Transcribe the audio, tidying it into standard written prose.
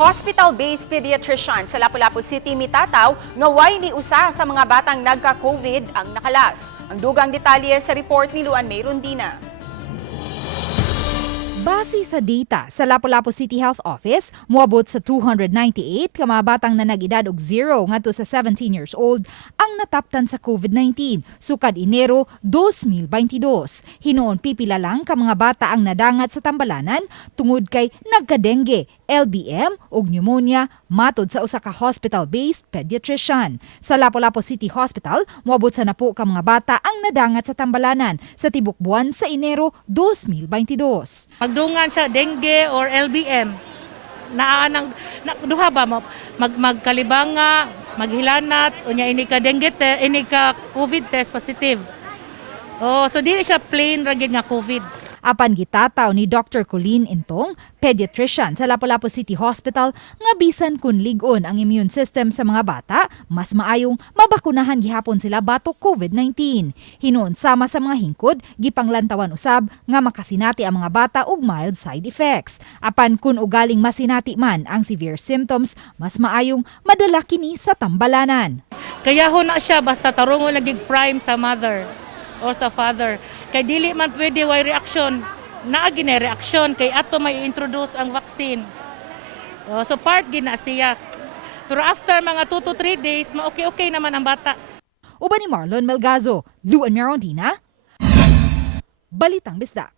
Hospital-based pediatrician sa Lapu-Lapu City mitataw nga way ni usa sa mga batang nagka-COVID ang nakalas. Ang dugang detalye sa report ni Luan May Rondina. Base sa data sa Lapu-Lapu City Health Office, moabot sa 298 ka mga batang na nag-edad og 0 ngadto sa 17 years old ang nataptan sa COVID-19 sukad Enero 2022. Hinoon pipila lang ka mga bata ang nadangat sa Tambalanan tungod kay nagka-dengue, LBM ug pneumonia matod sa usa ka hospital-based pediatrician. Sa Lapu-Lapu City Hospital, moabot sa napo ka mga bata ang nadangat sa Tambalanan sa tibok buwan sa Enero 2022. Magdungan siya dengue or LBM. Duha ba magkalibanga, maghilanat, unya ini ka dengue ini ka COVID test positive. Oh, so dili siya plain ra gyud nga COVID. Apan gitataw ni Dr. Colleen Intong, pediatrician sa Lapu-Lapu City Hospital, nga bisan kun lig-on ang immune system sa mga bata, mas maayong mabakunahan gihapon sila batok COVID-19. Hinoon sama sa mga hingkod, gipanglantawan usab nga makasinati ang mga bata og mild side effects. Apan kun ugaling masinati man ang severe symptoms, mas maayong madala kini sa Tambalanan. Kayahon na siya basta tarungon nagig prime sa mother or sa father. Kay dili man pwede way reaction. Naa gini reaction kay ato may introduce ang vaccine. So part gina siya. Pero after mga 2 to 3 days, okay naman ang bata. Uban ni Marlon Melgazo, Luan May Rondina, Balitang Bisda.